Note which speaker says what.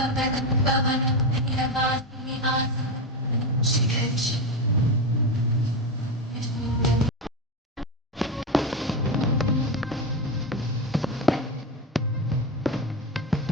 Speaker 1: पवनं पवनं निरवास्मि आसनं शिखरिष्यति